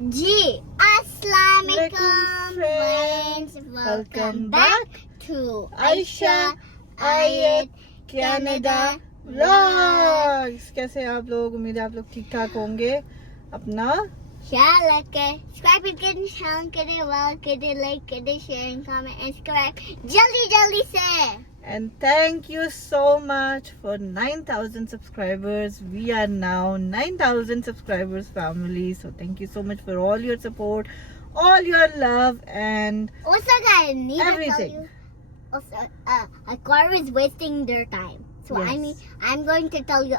Ji, Assalamualaikum friends. Welcome back to Aisha Ayat Canada vlogs. कैसे हैं आप लोग? उम्मीद है आप लोग ठीक ठाक होंगे। अपना ख्याल रखें, सब्सक्राइब करें, शेयर करें, लाइक करें, शेयर कमेंट एंड सब्सक्राइब जल्दी से। and thank you so much for 9,000 subscribers. We are now 9,000 subscribers family, so thank you so much for all your support, all your love and Also, guys, I need to tell everything. you. Also, a car is wasting their time. So Yes. I'm going to tell you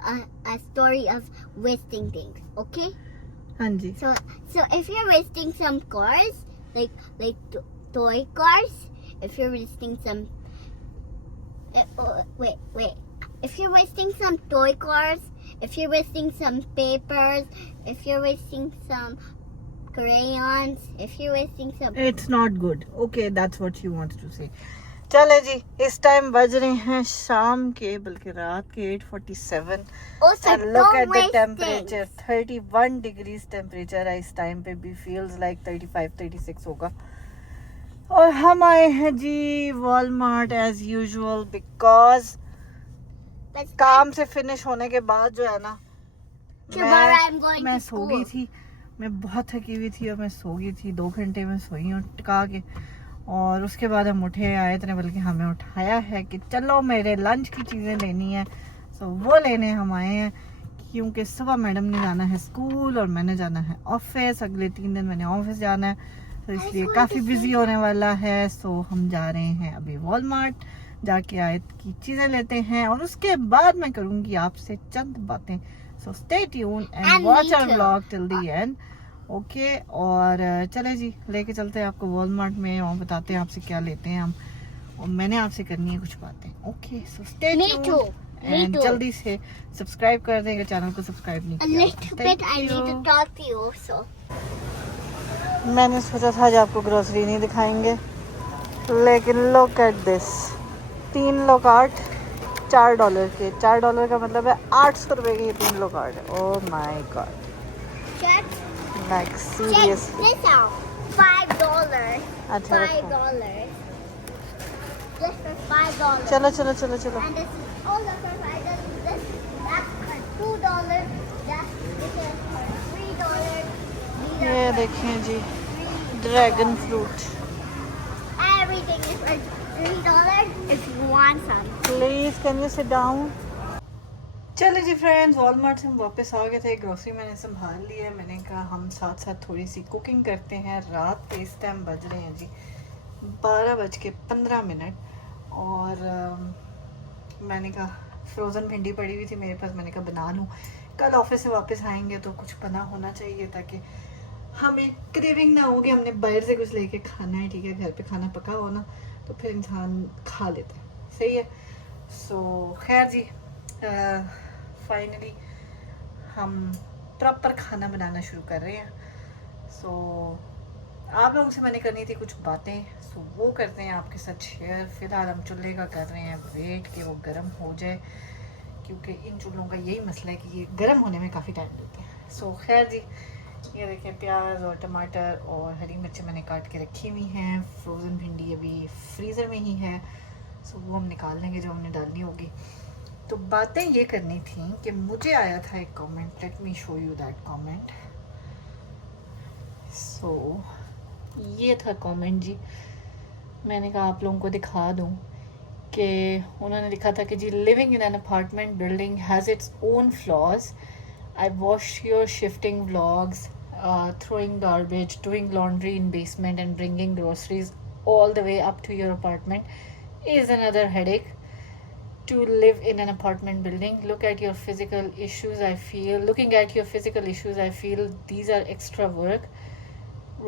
a story of wasting things. Okay? हाँ जी, So if you're wasting some cars, like toy cars, if you're wasting some, wait. If you're wasting some toy cars, if you're wasting some papers, if you're wasting some crayons, if you're wasting some, it's not good. Okay, that's what you wanted to say. चले जी, इस time बज रहे हैं शाम के, बल्कि रात के 8:47 also and look don't at the waste temperature, things. 31 degrees temperature है इस टाइम पे भी, feels like 35-36 होगा। और हम आए हैं जी Walmart as usual, because But काम से फिनिश होने के बाद जो है ना, tomorrow I'm going मैं to सो गई school. थी। मैं बहुत थकी हुई थी और मैं सो गई थी, 2 घंटे में सोई हूँ टिका के। और उसके बाद हम उठे आए थे, बल्कि हमें उठाया है कि चलो मेरे लंच की चीज़ें लेनी है। सो वो लेने हम आए हैं, क्योंकि सुबह मैडम ने जाना है स्कूल और मैंने जाना है ऑफिस। अगले 3 दिन मैंने ऑफिस जाना है, तो इसलिए काफ़ी बिजी होने वाला है। सो हम जा रहे हैं अभी वॉलमार्ट, जाके आयत की चीज़ें लेते हैं और उसके बाद मैं करूँगी आपसे चंद बातें। So stay tune and And watch me our too. Vlog till the end. Okay, और चले जी, लेके चलते हैं आपको वॉलमार्ट में और बताते हैं आपसे क्या लेते हैं हम, और मैंने आपसे करनी है कुछ बातें। Okay, so stay Me tune too. Me and too. जल्दी से सब्सक्राइब कर देंगे, चैनल को सब्सक्राइब नहीं A किया। little bit I need to talk to you also. मैंने सोचा था आज आपको ग्रोसरी नहीं दिखाएंगे, लेकिन लुक एट दिस, 3 लो कार्ट $4 के। $4 का मतलब है 800 रुपए के ये 3 लो cart. Oh my god, Check like seriously. this out. $5. अच्छा रखो। $5. Just for $5. चलो चलो चलो चलो। And this is also for $5. That's for $2. This is for $3. These ये are for देखिए जी, $3. Dragon fruit. Everything is for $3 if you want some. Please can you sit down. चलो जी friends, Walmart से हम वापस आ गए थे, ग्रोसरी मैंने संभाल ली है। मैंने कहा हम साथ साथ थोड़ी सी कुकिंग करते हैं। रात के इस टाइम बज रहे हैं जी 12:15। और मैंने कहा फ्रोज़न भिंडी पड़ी हुई थी मेरे पास, मैंने कहा बना लूँ। कल ऑफिस से वापस आएंगे तो कुछ बना होना चाहिए, ताकि हमें क्रेविंग ना हो कि हमने बाहर से कुछ लेके खाना है। ठीक है, घर पे खाना पका हो ना तो फिर इंसान खा लेता है, सही है। सो खैर जी, फाइनली हम प्रॉपर खाना बनाना शुरू कर रहे हैं। सो आप लोगों से मैंने करनी थी कुछ बातें, सो वो करते हैं आपके साथ शेयर। फ़िलहाल हम चूल्हे का कर रहे हैं वेट कि वो गर्म हो जाए, क्योंकि इन चूल्हों का यही मसला है कि ये गर्म होने में काफ़ी टाइम लेते हैं। सो खैर जी, ये देखें प्याज और टमाटर और हरी मिर्चें मैंने काट के रखी हुई हैं। फ्रोज़न भिंडी अभी फ्रीज़र में ही है, सो वो हम निकाल लेंगे जो हमने डालनी होगी। तो बातें ये करनी थी कि मुझे आया था एक comment, let me show you that comment. So ये था कमेंट जी, मैंने कहा आप लोगों को दिखा दूं कि उन्होंने लिखा था कि जी living in an apartment building has its own flaws. I watch your shifting vlogs, throwing garbage, doing laundry in basement and bringing groceries all the way up to your apartment is another headache. To live in an apartment building, looking at your physical issues I feel these are extra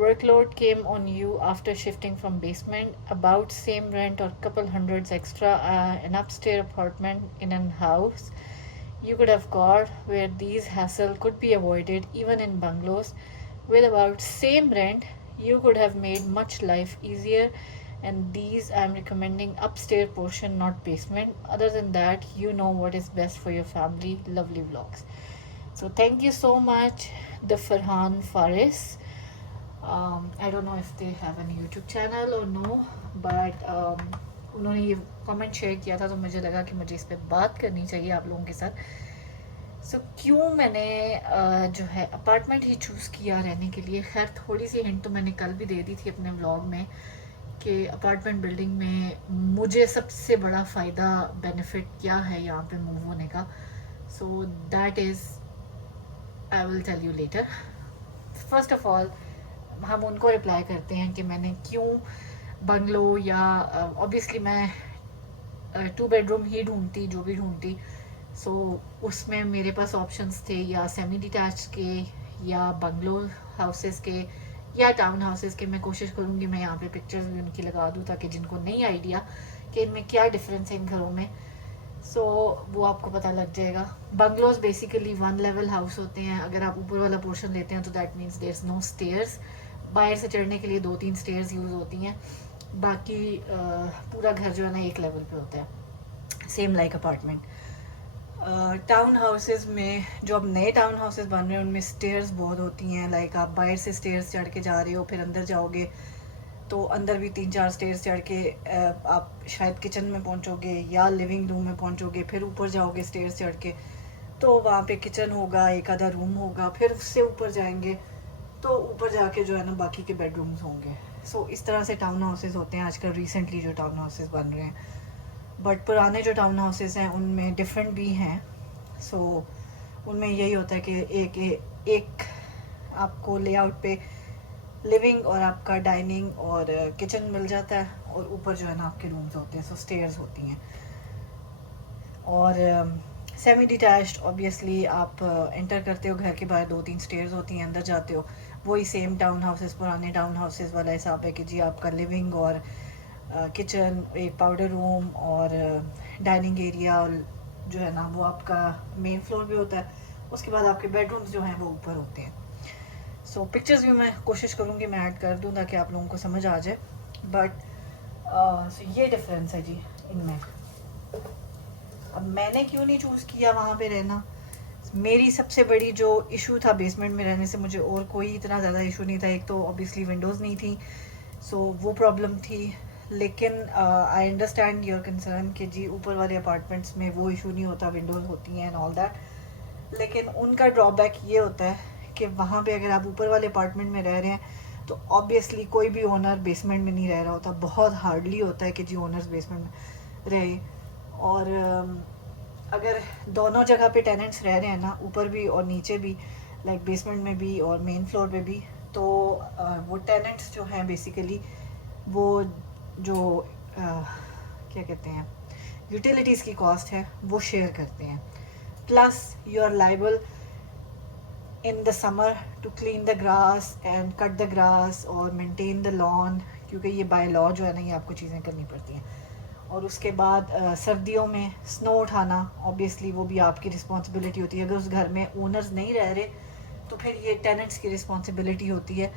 workload came on you after shifting from basement, about same rent or couple hundreds extra, an upstairs apartment in a house you could have got, where these hassle could be avoided. Even in bungalows with about same rent, you could have made much life easier. And these I'm recommending upstairs portion, not basement. Other than that, you know what is best for your family. Lovely vlogs. So thank you so much, the Farhan Faris. I don't know if they have an YouTube channel और no, but उन्होंने ये comment share किया था, तो मुझे लगा कि मुझे इस पर बात करनी चाहिए आप लोगों के साथ। सो क्यों मैंने जो है अपार्टमेंट ही चूज़ किया रहने के लिए। खैर थोड़ी सी हिंट तो मैंने कल भी दे दी थी अपने व्लॉग में कि अपार्टमेंट बिल्डिंग में मुझे सबसे बड़ा फ़ायदा बेनिफिट क्या है यहाँ पे मूव होने का। So that is I will tell you later. First of all हम उनको रिप्लाई करते हैं कि मैंने क्यों बंगलो या ऑब्वियसली मैं 2 बेडरूम ही ढूंढती, जो भी ढूंढती। सो उसमें मेरे पास ऑप्शंस थे या सेमी डिटैच के या बंगलो हाउसेस के या टाउन हाउसेस के। मैं कोशिश करूँगी मैं यहाँ पे पिक्चर्स भी उनकी लगा दूँ ताकि जिनको नहीं आइडिया कि इनमें क्या डिफरेंस है इन घरों में, सो वो आपको पता लग जाएगा। बंगलोज बेसिकली 1 लेवल हाउस होते हैं। अगर आप ऊपर वाला पोर्शन लेते हैं तो that means there is no stairs. बाहर से चढ़ने के लिए 2-3 स्टेयर्स यूज़ होती हैं, बाकी पूरा घर जो है ना एक लेवल पे होता है, same like apartment. Town houses में जो अब नए टाउन हाउसेस बन रहे हैं उनमें स्टेयर्स बहुत होती हैं। लाइक आप बाहर से स्टेयर्स चढ़ के जा रहे हो, फिर अंदर जाओगे तो अंदर भी 3-4 स्टेयर्स चढ़ के आप शायद किचन में पहुंचोगे या लिविंग रूम में पहुंचोगे, फिर ऊपर जाओगे स्टेयर्स चढ़ के तो वहाँ पे किचन होगा, एक आधा रूम होगा, फिर उससे ऊपर जाएंगे तो ऊपर जाके जो है ना बाकी के बेडरूम्स होंगे। सो इस तरह से टाउन हाउसेस होते हैं आजकल रिसेंटली जो टाउन हाउसेस बन रहे हैं। बट पुराने जो टाउन हाउसेस हैं उनमें डिफरेंट भी हैं। सो उनमें यही होता है कि एक आपको लेआउट पे लिविंग और आपका डाइनिंग और किचन मिल जाता है, और ऊपर जो है ना आपके रूम्स होते हैं, सो स्टेयर्स होती हैं। और सेमी डिटैच्ड ऑब्वियसली आप एंटर करते हो, घर के बाहर 2-3 स्टेयर्स होती हैं, अंदर जाते हो, वही सेम टाउन हाउसेस पुराने टाउन हाउसेस वाला हिसाब है कि जी आपका लिविंग और किचन, एक पाउडर रूम और डाइनिंग एरिया जो है ना वो आपका मेन फ्लोर भी होता है। उसके बाद आपके बेडरूम्स जो हैं वो ऊपर होते हैं। सो पिक्चर्स भी मैं कोशिश करूँगी मैं ऐड कर दूँ ताकि आप लोगों को समझ आ जाए। बट ये डिफरेंस है जी इनमें। अब मैंने क्यों नहीं चूज़ किया वहाँ पे रहना, मेरी सबसे बड़ी जो इशू था बेसमेंट में रहने से, मुझे और कोई इतना ज़्यादा इशू नहीं था। एक तो ऑब्वियसली विंडोज़ नहीं थी, सो वो प्रॉब्लम थी। लेकिन आई अंडरस्टैंड योर कंसर्न कि जी ऊपर वाले अपार्टमेंट्स में वो इशू नहीं होता, विंडोज़ होती हैं एंड ऑल दैट। लेकिन उनका ड्रॉबैक ये होता है कि वहाँ पे अगर आप ऊपर वाले अपार्टमेंट में रह रहे हैं तो ऑब्वियसली कोई भी ओनर बेसमेंट में नहीं रह रहा होता। बहुत हार्डली होता है कि जी ओनर्स बेसमेंट में रहे। और अगर दोनों जगह पे टेनेंट्स रह रहे हैं ना, ऊपर भी और नीचे भी, लाइक बेसमेंट में भी और मेन फ्लोर पे भी, तो वो टेनेंट्स जो हैं बेसिकली वो जो क्या कहते हैं यूटिलिटीज़ की कॉस्ट है वो शेयर करते हैं। Plus you are liable in the summer to clean the grass and cut the grass और मेंटेन द लॉन, क्योंकि ये बाय लॉ जो है ना ये आपको चीज़ें करनी पड़ती हैं। और उसके बाद सर्दियों में स्नो उठाना ऑब्वियसली वो भी आपकी रिस्पॉन्सिबिलिटी होती है। अगर उस घर में ओनर्स नहीं रह रहे तो फिर ये टेनेंट्स की रिस्पॉन्सिबिलिटी होती है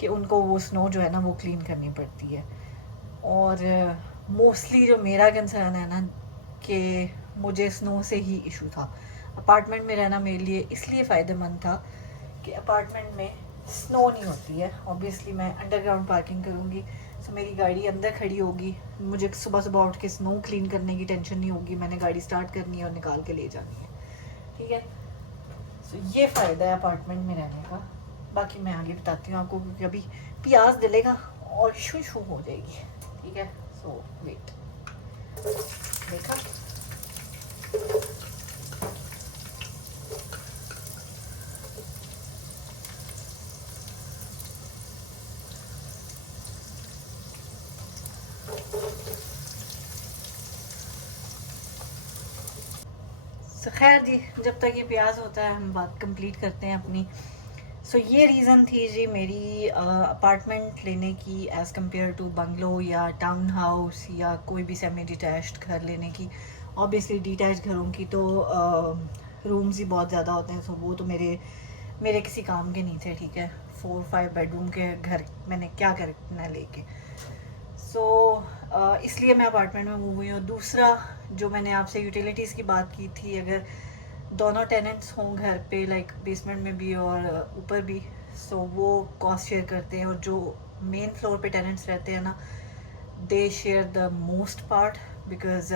कि उनको वो स्नो जो है ना वो क्लीन करनी पड़ती है। और मोस्टली जो मेरा कंसर्न है ना कि मुझे स्नो से ही इशू था। अपार्टमेंट में रहना मेरे लिए इसलिए फ़ायदेमंद था कि अपार्टमेंट में स्नो नहीं होती है। ऑब्वियसली मैं अंडरग्राउंड पार्किंग करूँगी, सो मेरी गाड़ी अंदर खड़ी होगी, मुझे सुबह सुबह उठ के स्नो क्लीन करने की टेंशन नहीं होगी। मैंने गाड़ी स्टार्ट करनी है और निकाल के ले जानी है, ठीक है। सो ये फ़ायदा है अपार्टमेंट में रहने का। बाकी मैं आगे बताती हूँ आपको, क्योंकि अभी प्याज डलेगा और शू शू हो जाएगी, ठीक है। सो वेट, देखा सो खैर जी, जब तक ये प्याज होता है हम बात कंप्लीट करते हैं अपनी। सो ये रीज़न थी जी मेरी अपार्टमेंट लेने की एज़ कम्पेयर टू बंगलो या टाउन हाउस या कोई भी सेमी डिटैच्ड घर लेने की। ऑब्वियसली डिटैच घरों की तो रूम्स ही बहुत ज़्यादा होते हैं, सो वो तो मेरे किसी काम के नहीं थे, ठीक है। 4-5 बेडरूम के घर मैंने क्या करना लेके। सो इसलिए मैं अपार्टमेंट में मूव हुई हूँ। दूसरा जो मैंने आपसे यूटिलिटीज़ की बात की थी, अगर दोनों टेनेंट्स हों घर पे, लाइक बेसमेंट में भी और ऊपर भी, सो वो कॉस्ट शेयर करते हैं, और जो मेन फ्लोर पे टेनेंट्स रहते हैं ना, they share the most part, because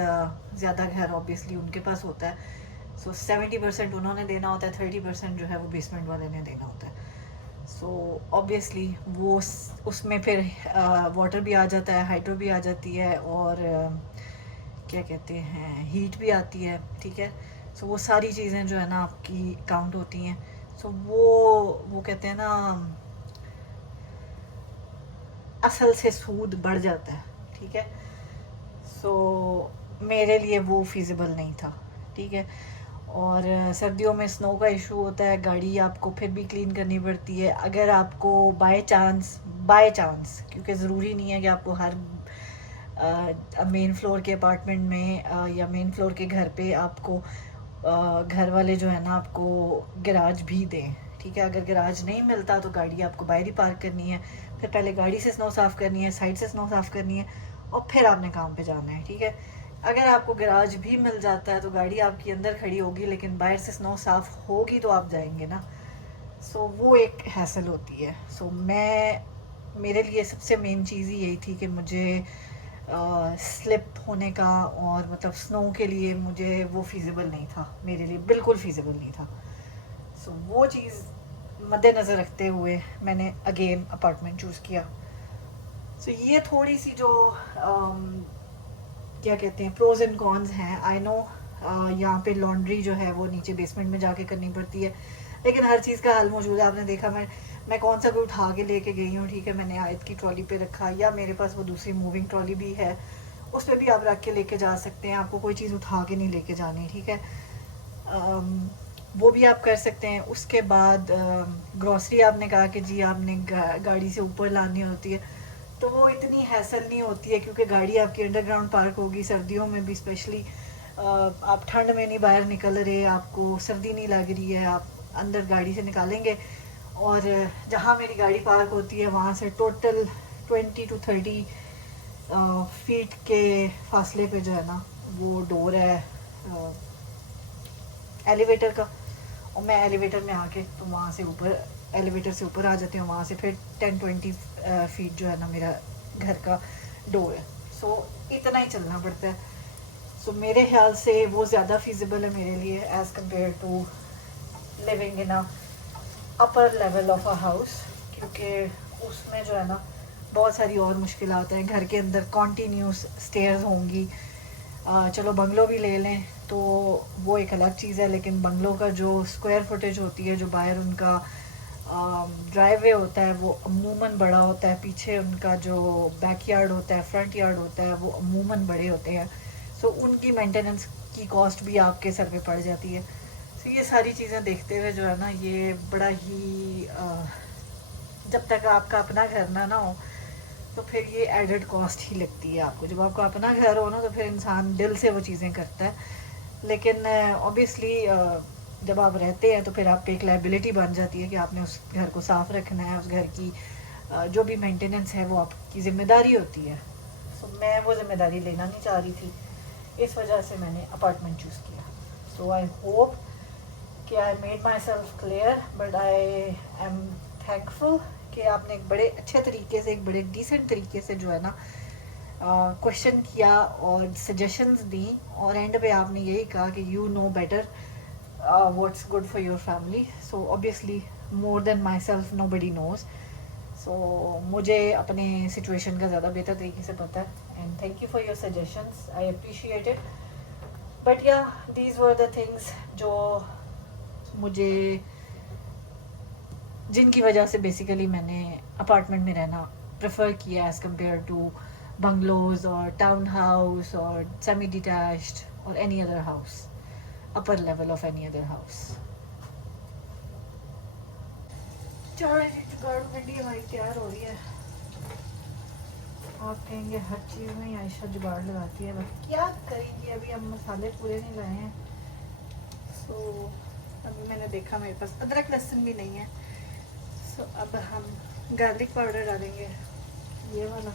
ज़्यादा घर ऑब्वियसली उनके पास होता है। सो 70% उन्होंने देना होता है, 30% जो है वो बेसमेंट वाले ने देना होता है। सो ऑब्वियसली वो उसमें फिर वाटर भी आ जाता है, हाइड्रो भी आ जाती है, और क्या कहते हैं, हीट भी आती है, ठीक है। सो वो सारी चीज़ें जो है ना आपकी काउंट होती हैं। सो वो कहते हैं ना, असल से सूद बढ़ जाता है, ठीक है। सो मेरे लिए वो फिजिबल नहीं था, ठीक है। और सर्दियों में स्नो का इशू होता है, गाड़ी आपको फिर भी क्लीन करनी पड़ती है। अगर आपको बाय चांस, क्योंकि ज़रूरी नहीं है कि आपको हर मेन फ्लोर के अपार्टमेंट में या मेन फ्लोर के घर पे आपको घर वाले जो है ना आपको गराज भी दें, ठीक है। अगर गराज नहीं मिलता तो गाड़ी आपको बाहर ही पार्क करनी है, फिर पहले गाड़ी से स्नो साफ़ करनी है, साइड से स्नो साफ़ करनी है, और फिर आपने काम पे जाना है, ठीक है। अगर आपको गराज भी मिल जाता है तो गाड़ी आपकी अंदर खड़ी होगी, लेकिन बाहर से स्नो साफ़ होगी तो आप जाएंगे ना। सो वो एक हैसल होती है। सो मेरे लिए सबसे मेन चीज़ ही यही थी कि मुझे स्लिप होने का, और मतलब स्नो के लिए मुझे वो फिजिबल नहीं था, मेरे लिए बिल्कुल फिजिबल नहीं था। सो वो चीज़ मद्देनज़र रखते हुए मैंने अगेन अपार्टमेंट चूज़ किया। सो ये थोड़ी सी जो क्या कहते हैं, प्रोज एंड कॉन्स हैं। आई नो यहाँ पे लॉन्ड्री जो है वो नीचे बेसमेंट में जाके करनी पड़ती है, लेकिन हर चीज़ का हल मौजूद है। आपने देखा मैं कौन सा कोई उठा के लेके गई हूँ, ठीक है। मैंने आयत की ट्रॉली पे रखा, या मेरे पास वो दूसरी मूविंग ट्रॉली भी है, उस पर भी आप रख के लेके जा सकते हैं। आपको कोई चीज़ उठा के नहीं लेके जानी, ठीक है। वो भी आप कर सकते हैं। उसके बाद ग्रॉसरी आपने कहा कि जी आपने गाड़ी से ऊपर लानी होती है, तो वो इतनी हैसल नहीं होती है, क्योंकि गाड़ी आपकी अंडरग्राउंड पार्क होगी। सर्दियों में भी स्पेशली आप ठंड में नहीं बाहर निकल रहे, आपको सर्दी नहीं लग रही है, आप अंदर गाड़ी से निकालेंगे, और जहाँ मेरी गाड़ी पार्क होती है वहाँ से टोटल 20 to 30 फीट के फासले पे जो है ना वो डोर है एलिवेटर का, और मैं एलिवेटर में आके तो वहाँ से ऊपर, एलिवेटर से ऊपर आ जाती हूँ, वहाँ से फिर 10-20 फीट जो है ना मेरा घर का डोर है। सो इतना ही चलना पड़ता है। सो मेरे ख्याल से वो ज़्यादा फिजिबल है मेरे लिए as compare to living in a upper level of a house, क्योंकि उसमें जो है ना बहुत सारी और मुश्किलात हैं। घर के अंदर कॉन्टीन्यूस स्टेयर्स होंगी। चलो बंगलो भी ले लें तो वो एक अलग चीज़ है, लेकिन बंगलो का जो स्क्वायर फुटेज होती है, जो बाहर उनका ड्राइववे होता है वो अमूमन बड़ा होता है, पीछे उनका जो बैक यार्ड होता है, फ्रंट यार्ड होता है, वो अमूमन बड़े होते हैं। सो उनकी मेंटेनेंस की कॉस्ट भी आपके सर पे पड़ जाती है। सो ये सारी चीज़ें देखते हुए जो है ना, ये बड़ा ही जब तक आपका अपना घर ना हो तो फिर ये एडेड कॉस्ट ही लगती है आपको। जब आपका अपना घर हो ना तो फिर इंसान दिल से वो चीज़ें करता है, लेकिन ऑब्वियसली जब आप रहते हैं तो फिर आप पे एक लाइबिलिटी बन जाती है कि आपने उस घर को साफ़ रखना है, उस घर की जो भी मेंटेनेंस है वो आपकी ज़िम्मेदारी होती है। सो मैं वो ज़िम्मेदारी लेना नहीं चाह रही थी, इस वजह से मैंने अपार्टमेंट चूज़ किया। सो आई होप कि I made my self clear, but I am thankful कि आपने एक बड़े अच्छे तरीके से, एक बड़े डिसेंट तरीके से जो है ना क्वेश्चन किया और सजेशंस दी, और एंड पे आपने यही कहा कि you know better what's good for your family. So obviously more than myself nobody knows. So मुझे अपने सिचुएशन का ज़्यादा बेहतर तरीके से पता है, and thank you for your suggestions, I appreciate it. But या दीज वर द थिंग्स जो मुझे, जिनकी वजह से बेसिकली मैंने अपार्टमेंट में रहना प्रेफर किया एज़ कम्पेयर टू बंगलोज और टाउन हाउस और सेमी डिटैच्ड और any other house, upper level of any other house. चाय जुगाड़ मंडी हमारी तैयार हो रही है। आप कहेंगे हर चीज़ में आयशा जुगाड़ लगाती है, बस क्या करेंगी, अभी हम मसाले पूरे नहीं लाए हैं। सो अभी मैंने देखा मेरे पास अदरक लहसुन भी नहीं है। सो अब हम गार्लिक पाउडर डालेंगे, ये वाला।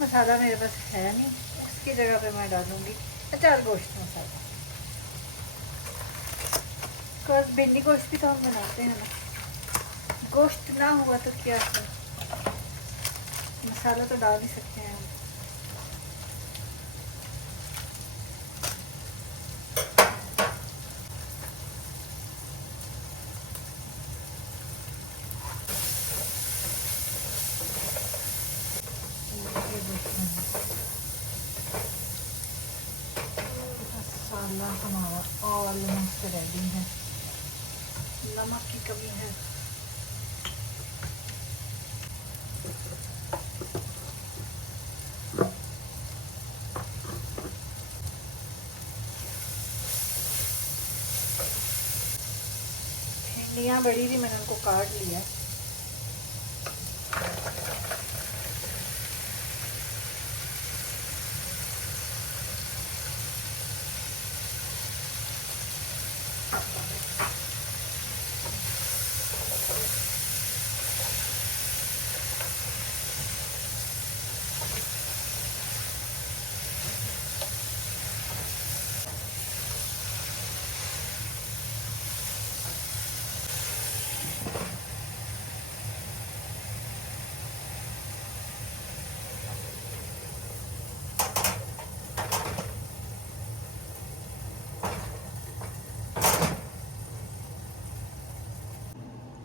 मसाला मेरे पास है नहीं, उसकी जगह पे मैं डालूंगी अचार गोश्त मसाला। बिकॉज भिंडी गोश्त भी तो हम बनाते हैं ना, गोश्त ना हुआ तो क्या है, मसाला तो डाल ही सकते हैं हम। मसाला हमारा ऑलमोस्ट रेडी है, नमक की कमी है। भिंडियाँ बड़ी थी, मैंने उनको काट लिया।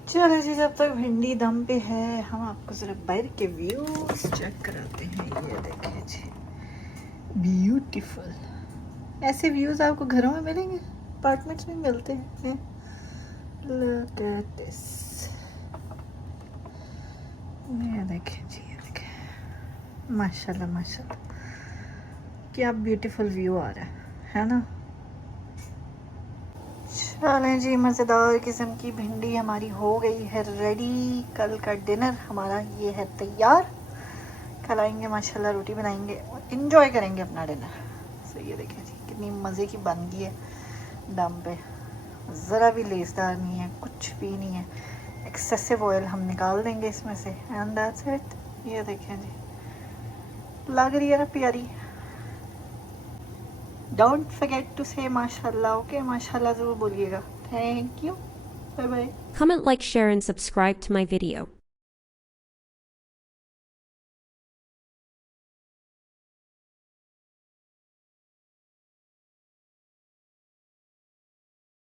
चलो जी, जब तक भिंडी दम पे है हम आपको ज़रा बाहर के व्यूज चेक कराते हैं। ये देखिए जी, ब्यूटीफुल। ऐसे व्यूज आपको घरों में मिलेंगे, अपार्टमेंट्स में मिलते हैं। लुक एट दिस, ये देखिए जी, ये देखिए, माशाल्लाह माशाल्लाह, क्या ब्यूटीफुल व्यू आ रहा है ना। चलें जी, मज़ेदार किस्म की भिंडी हमारी हो गई है रेडी। कल का डिनर हमारा ये है तैयार। कल आएंगे माशाल्लाह, रोटी बनाएंगे और इन्जॉय करेंगे अपना डिनर। सो ये देखिए जी, कितनी मज़े की बन गई है दम पे, ज़रा भी लेसदार नहीं है, कुछ भी नहीं है। एक्सेसिव ऑयल हम निकाल देंगे इसमें से, एंड दैट्स इट। ये देखें जी, लग रही है ना प्यारी। डोंट फॉरगेट टू से माशाल्लाह, ओके, माशाल्लाह ज़रूर बोलिएगा। Thank you, bye bye. Comment, like, share, and subscribe to my video.